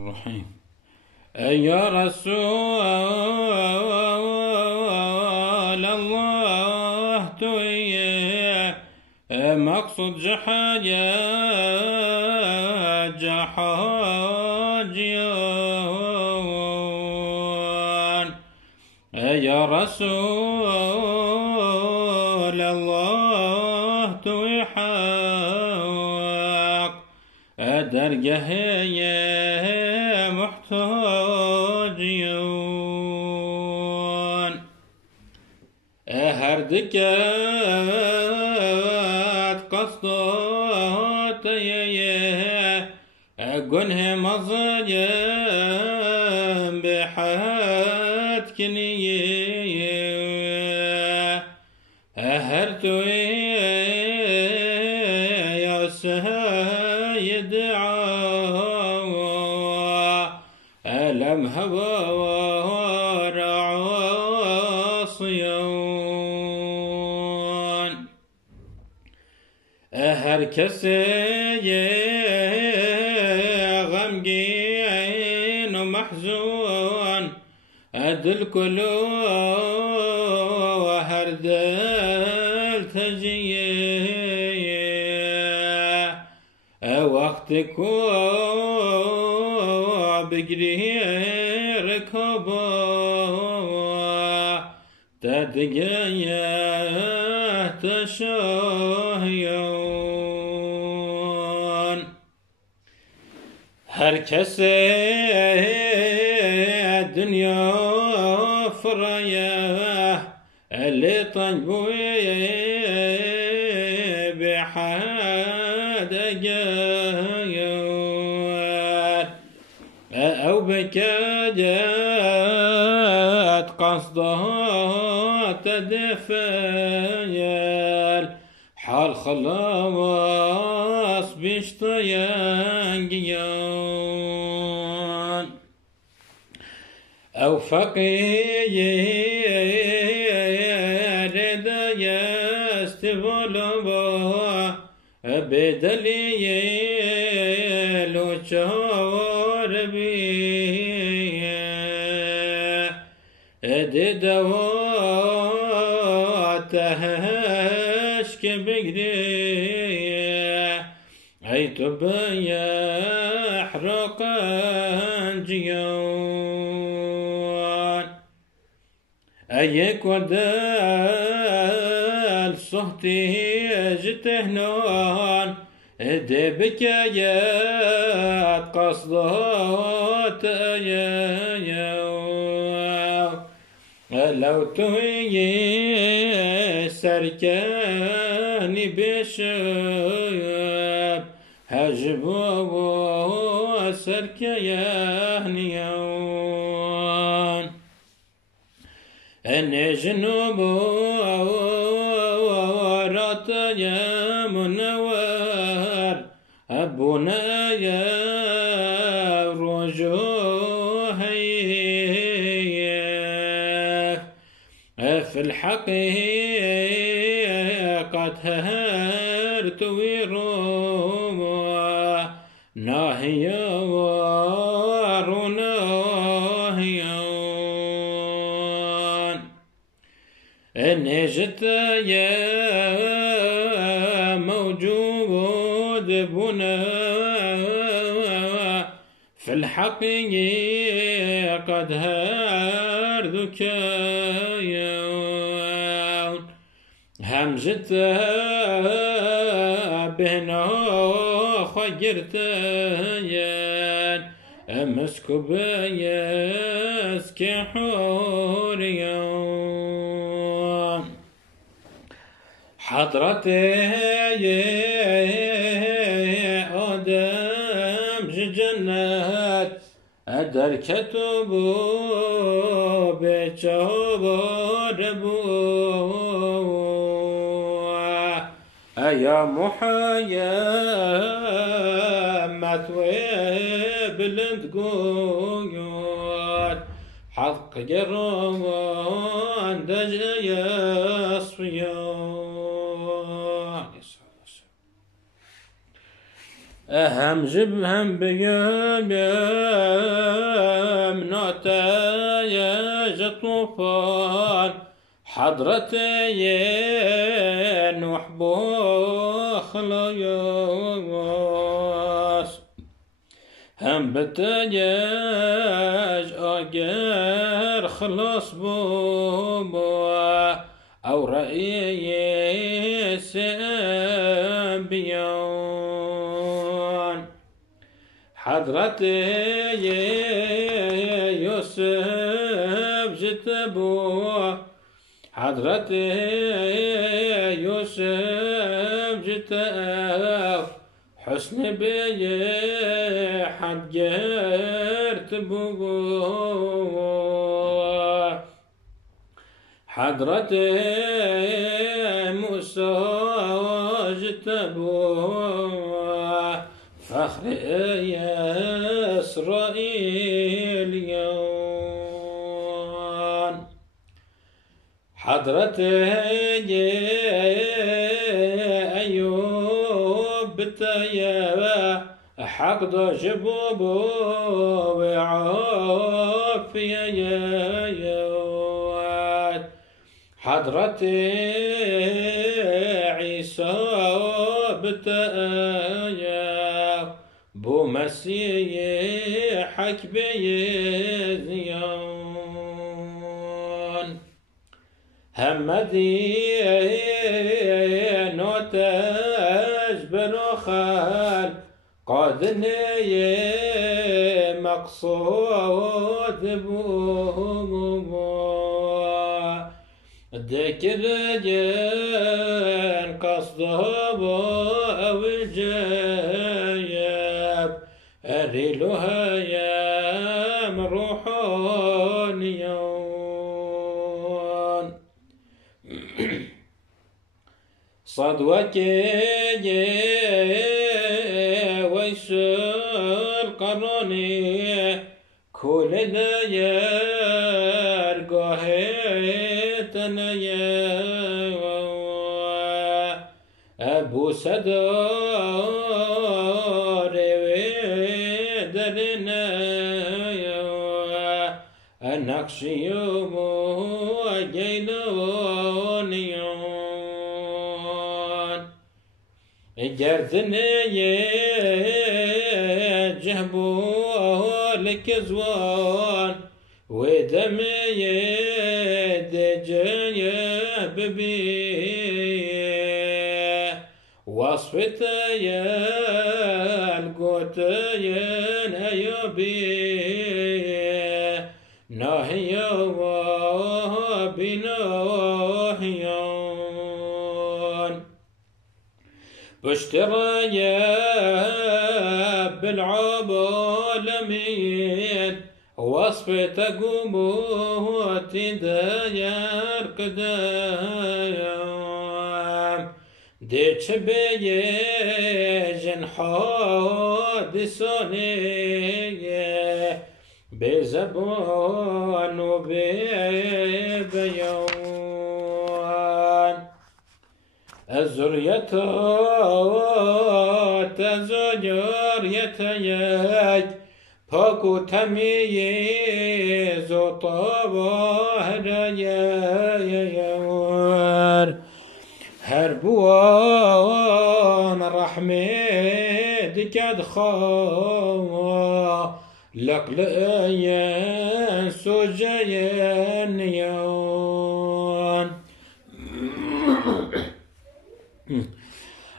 الرحيم. يا رسول الله توي مقصود جحاجيان. يا رسول الله توي حق درجه محتاجيون. هر دكات قصدات قنه مظلم بحات كنيه هر توي يا سيد ألم هوى ورعاصيون. هر كسي غمجين ومحزون أدل كلو هر دل تجيه وقتكو بقري ركبا تدقيا تشاهيون. هر كسي الدنيا فرايا اللي طنبوي بحاد جايون أو بكادت قصدها تدفيل حال خلاص بيشتيان أو فقير دا يستبلبا بدليل وشور بيه دواته بقري أي تبيا يحرق جيون. أيك ودال صهتي جتهنون دبك يا قصدات لو تهي سركاني بشاب هجبوا سركياني يون. أن جنوبوا ورات يا منور أبونا يا رجوهي في الحقيقة هرت ويروم ناهيا ورناهيون. نجت يا موجود بنا في الحقيقة هردك همجت بهنا خجرت مسكوب يسكي حوريون. حضرته آدم جنات در كتبو بچابار بو يا محمد بلند قويون حق جرمان دجا يصفيون. أهم جبهم بيوم نتايج طوفان حضرتي نحبو خلاص هم بتجاج أجر خلاص بوا أو رئيس بيان حضرتي يوسف جتبوا حضرتي يوسف جتب حسن بي حد جرت بوا حضرتي موسى جتبوا فخر إسرائيل يوم حضرتي أيوب بتيا حق جبوبو وعافية يا حضرتي عيسى بتايا بو مسيحك بيزيان همدي نوتاج بروخال قادني مقصود بو ذكر جن قصده أو الجايب أريلها يا روحانيون صدوك ويس القرني كل ديار قاهتنا يا أبو سدار ودرنا النقش يوم جيلونيون جردني جهبو لك زوان ودمي دجاي ببي وصفت يا القوتين أيوبي ناهيا وبناهيان بشترى بالعالمين وصفت قبوت داير قدام ديتش بيجن حادثاني بزبان وببيان الزرية تزجر يتيج پاکو تمیز و طاهر هر بوان رحمت کد خواه لقلین سجین یان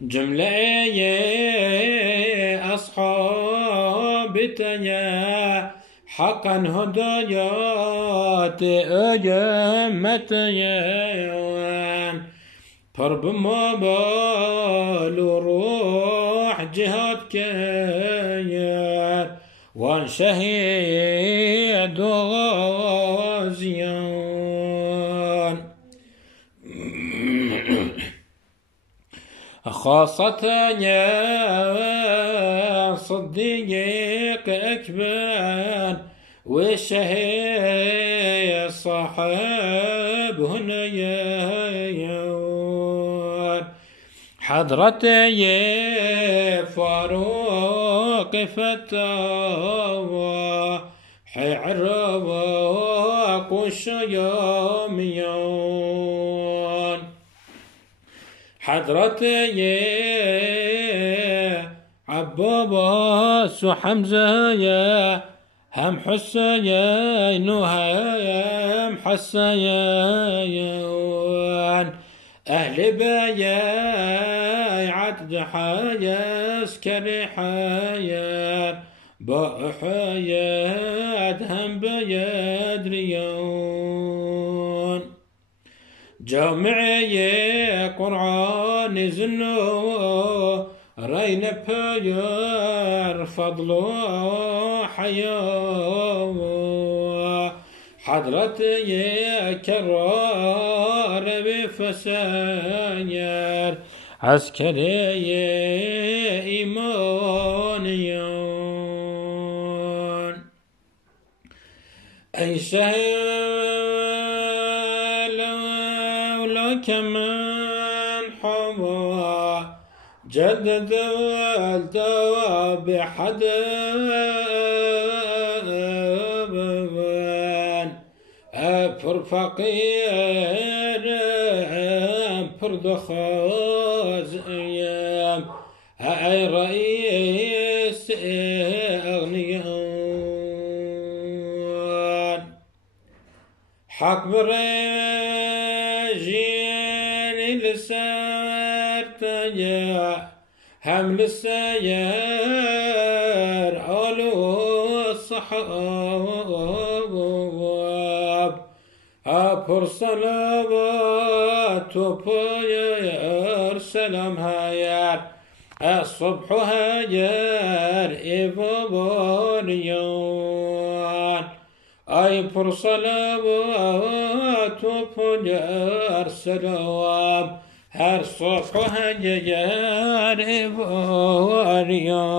جمله أصحاب تيا حقا هدايات أجمت يا فرب ما بال روح جهاد كيا وان شهيد غازيان خاصة يا صديق أكبر والشهيد صاحب هنا يا حضرتي فاروق فتاوى حعربك والشياميون حضرتي عباس وحمزة يا هم حسين وهم حسين أهل بيا عدد حيا سكري حيا بحياد هم بيد ريون جامعي قرآن زنو رين بير فضل حياة حضرتي كرار بفساير عسكري إيمانيون أي سهل ولك من حوى جدد الدواء بحدبان أبر فقير أبر دخاز أيام أي رئيس أغنيان حق برجين لسار تجاه هم للسيار علو الصحاب أبر صلوات وبير سلام هايار الصبح هاجر إبابانيان أي بر صلوات وبير سلام هر صبح هاجر إبابانيان